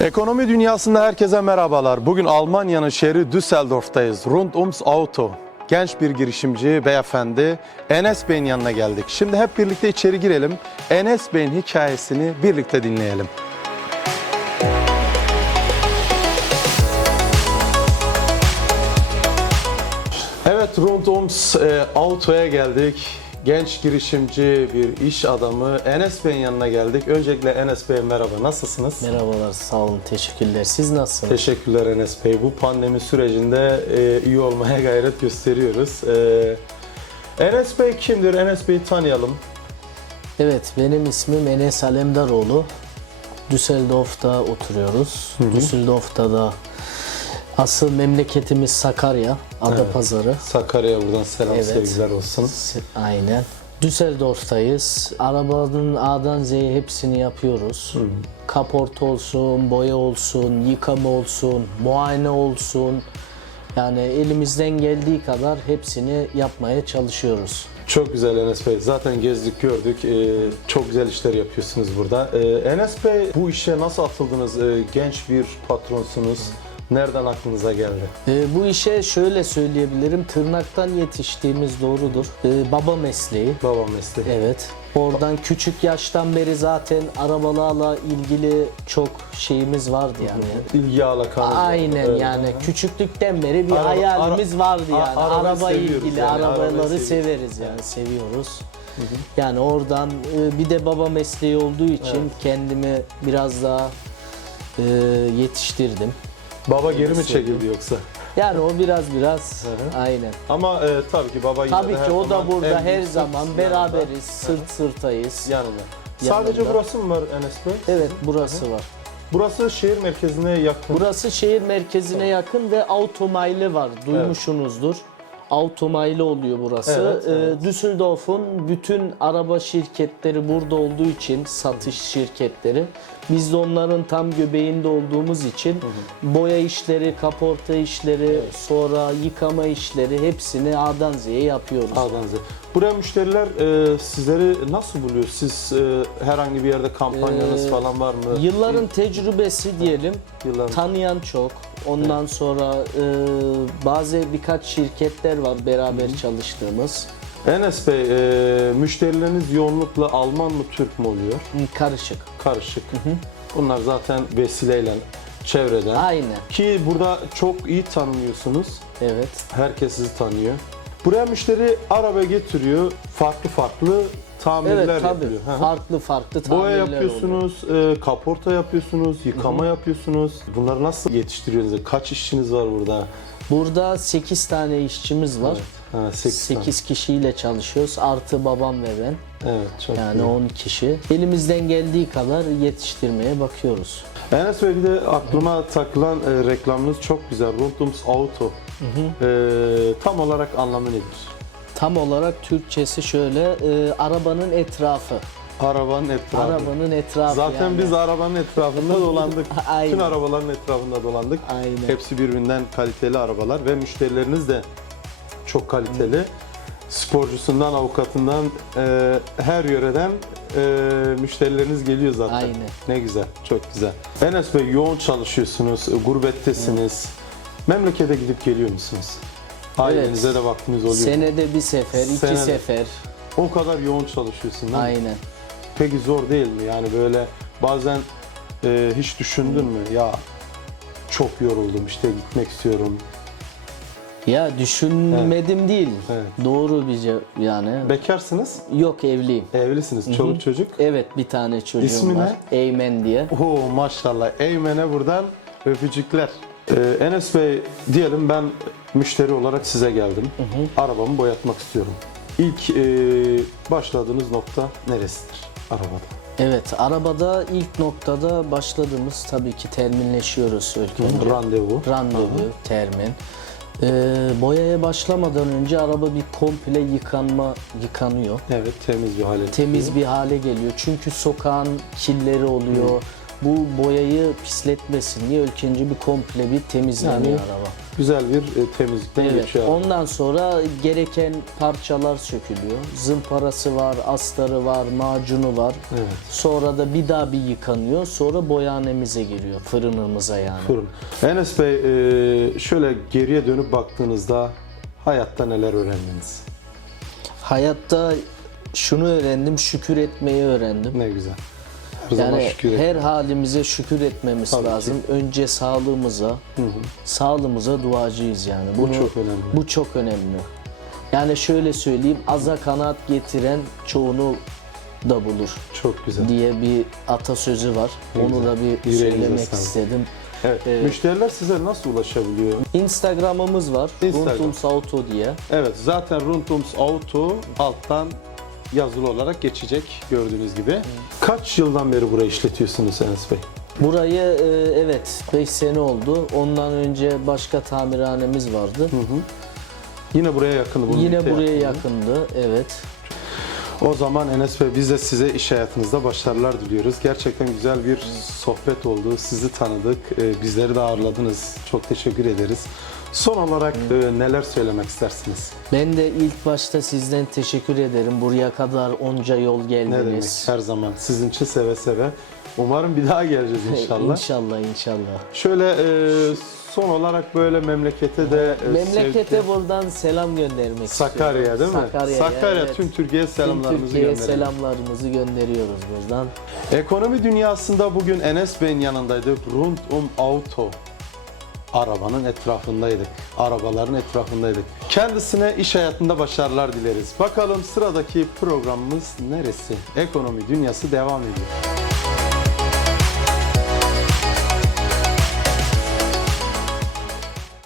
Ekonomi dünyasında herkese merhabalar. Bugün Almanya'nın şehri Düsseldorf'tayız. Rund ums Auto. Genç bir girişimci beyefendi Enes Bey'in yanına geldik. Şimdi hep birlikte içeri girelim. Enes Bey'in hikayesini birlikte dinleyelim. Evet Rund ums e, Auto'ya geldik. Genç girişimci bir iş adamı Enes Bey'in yanına geldik. Öncelikle Enes Bey merhaba. Nasılsınız? Merhabalar, sağ olun, teşekkürler. Siz nasılsınız? Teşekkürler Enes Bey. Bu pandemi sürecinde e, iyi olmaya gayret gösteriyoruz. E, Enes Bey kimdir? Enes Bey'i tanıyalım. Evet, benim ismim Enes Alemdaroğlu. Düsseldorf'ta oturuyoruz. Düsseldorf'ta da asıl memleketimiz Sakarya, Adapazarı. Sakarya'ya buradan selam Evet. sevgiler olsun. Aynen. Düsseldorf'tayız. Arabanın A'dan Z'ye hepsini yapıyoruz. Kaporta olsun, boya olsun, yıkama olsun, muayene olsun. Yani elimizden geldiği kadar hepsini yapmaya çalışıyoruz. Çok güzel Enes Bey. Zaten gezdik gördük. E, çok güzel işler yapıyorsunuz burada. E, Enes Bey bu işe nasıl atıldınız? E, genç bir patronsunuz. Nereden aklınıza geldi? Ee, bu işe şöyle söyleyebilirim. Tırnaktan yetiştiğimiz doğrudur. Ee, baba mesleği. Baba mesleği. Evet. Oradan küçük yaştan beri zaten arabalarla ilgili çok şeyimiz vardı yani. İlgi alakanız. var. Aynen Evet. yani küçüklükten beri bir Araba- hayalimiz ara- vardı a- yani. arabayı Araba seviyoruz ilgili yani, arabayı arabaları seviyoruz. severiz yani seviyoruz. Yani oradan e, bir de baba mesleği olduğu için kendimi biraz daha e, yetiştirdim. Baba geri mi çekildi yoksa? Yani o biraz biraz hı. aynen. Ama e, tabii ki baba yine Tabii de her ki o da zaman burada en her büyük zaman sırt beraberiz, yanında. sırt sırtayız. Yanında. Yanında. Sadece burası mı var Enes Bey? Evet, burası var. Burası şehir merkezine yakın. Burası şehir merkezine yakın ve automaylı var. Duymuşsunuzdur. Automaylı oluyor burası. Evet, Ee, evet. Düsseldorf'un bütün araba şirketleri burada olduğu için satış şirketleri. Biz de onların tam göbeğinde olduğumuz için boya işleri, kaporta işleri, sonra yıkama işleri hepsini A'dan Z'ye yapıyoruz. A'dan Z'ye. Buraya müşteriler e, sizleri nasıl buluyor? Siz e, herhangi bir yerde kampanyanız Ee, falan var mı? Yılların tecrübesi diyelim. Yılların- Tanıyan çok. Ondan sonra e, bazı birkaç şirketler var beraber çalıştığımız. Enes Bey, e, müşterileriniz yoğunlukla Alman mı Türk mü oluyor? Karışık. Karışık. Bunlar zaten vesileyle çevreden. Aynen. Ki burada çok iyi tanınıyorsunuz. Evet. Herkes sizi tanıyor. Buraya müşteri araba getiriyor. Farklı farklı tamirler Evet tabii. yapıyor. Hı hı. Farklı farklı Boya tamirler oluyor. yapıyorsunuz, e, kaporta yapıyorsunuz, yıkama yapıyorsunuz. Bunları nasıl yetiştiriyorsunuz? Kaç işçiniz var burada? Burada 8 tane işçimiz var. Ha, 8 8 kişiyle çalışıyoruz. Artı babam ve ben. Evet, çok Yani iyi. 10 kişi. Elimizden geldiği kadar yetiştirmeye bakıyoruz. Enes Bey bir de aklıma takılan e, reklamınız çok güzel. Rundums Auto. E, tam olarak anlamı nedir? Tam olarak Türkçesi şöyle, e, arabanın etrafı. Arabanın etrafı. Arabanın etrafı Zaten yani. biz arabanın etrafında dolandık. Aynen. Bütün arabaların etrafında dolandık. Aynen. Hepsi birbirinden kaliteli arabalar ve müşterileriniz de çok kaliteli. Sporcusundan, avukatından, e, her yöreden e, müşterileriniz geliyor zaten. Aynen. Ne güzel, çok güzel. Enes Bey yoğun çalışıyorsunuz, gurbettesiniz. Memlekete gidip geliyor musunuz? Ailenize de vaktiniz oluyor. Senede bir sefer, iki Senede. sefer. O kadar yoğun çalışıyorsun değil mi? Aynen. Peki zor değil mi? Yani böyle bazen e, hiç düşündün mü? Ya çok yoruldum işte gitmek istiyorum. Ya düşünmedim değil. Evet. Doğru bir ce- yani. Bekarsınız, Yok evliyim. evlisiniz, çoluk çocuk. Evet bir tane çocuğum İsmi var. Eymen diye. Oo maşallah. Eymen'e buradan öpücükler. Ee, Enes Bey diyelim ben müşteri olarak size geldim. Arabamı boyatmak istiyorum. İlk e, başladığınız nokta neresidir arabada? Evet arabada ilk noktada başladığımız tabii ki terminleşiyoruz ilk önce. Randevu. Randevu, termin. Ee, boyaya başlamadan önce araba bir komple yıkanma yıkanıyor. Evet temiz bir hale. Temiz bir hale geliyor. Çünkü sokağın kirleri oluyor. Bu boyayı pisletmesin diye ilk önce bir komple bir temizleniyor Yani araba. Güzel bir e, temizlikten Evet. geçiyor. Ondan sonra gereken parçalar sökülüyor. Zımparası var, astarı var, macunu var. Evet. Sonra da bir daha bir yıkanıyor. Sonra boyanemize giriyor. Fırınımıza yani. Fırın. Enes Bey e, şöyle geriye dönüp baktığınızda hayatta neler öğrendiniz? Hayatta şunu öğrendim, şükür etmeyi öğrendim. Ne güzel. Her zaman Yani şükür her etmek. halimize şükür etmemiz Tabii ki. lazım. Önce sağlığımıza, sağlığımıza duacıyız yani. Bu çok önemli. Bu çok önemli. Yani şöyle söyleyeyim, aza kanaat getiren çoğunu da bulur Çok güzel. diye bir atasözü var. Ne Onu güzel. da bir Yüreğinize söylemek sağlık. istedim. Evet. Ee, Müşteriler size nasıl ulaşabiliyor? Instagram'ımız var. Instagram. Runtums Auto diye. Evet zaten Runtums Auto alttan yazılı olarak geçecek gördüğünüz gibi. Kaç yıldan beri burayı işletiyorsunuz Enes Bey? Burayı e, evet 5 sene oldu. Ondan önce başka tamirhanemiz vardı. Yine buraya yakın. bunun Yine birlikte buraya yakın. yakındı. Evet. O zaman Enes Bey biz de size iş hayatınızda başarılar diliyoruz. Gerçekten güzel bir sohbet oldu. Sizi tanıdık. Ee, Bizleri de ağırladınız. Çok teşekkür ederiz. Son olarak e, neler söylemek istersiniz? Ben de ilk başta sizden teşekkür ederim. Buraya kadar onca yol Ne demek? geldiniz. Her zaman sizin için seve seve. Umarım bir daha geleceğiz inşallah. İnşallah inşallah. Şöyle e, son olarak böyle memlekete de e, Memlekete sevgi- buradan selam göndermek Sakarya istiyorum. değil mi? Sakarya'ya, Sakarya evet. tüm Türkiye'ye Tüm selamlarımızı Türkiye'ye gönderelim. selamlarımızı gönderiyoruz buradan. Ekonomi dünyasında bugün Enes Bey'in yanındaydık. Rundum Auto arabanın etrafındaydık. Arabaların etrafındaydık. Kendisine iş hayatında başarılar dileriz. Bakalım sıradaki programımız neresi? Ekonomi dünyası devam ediyor.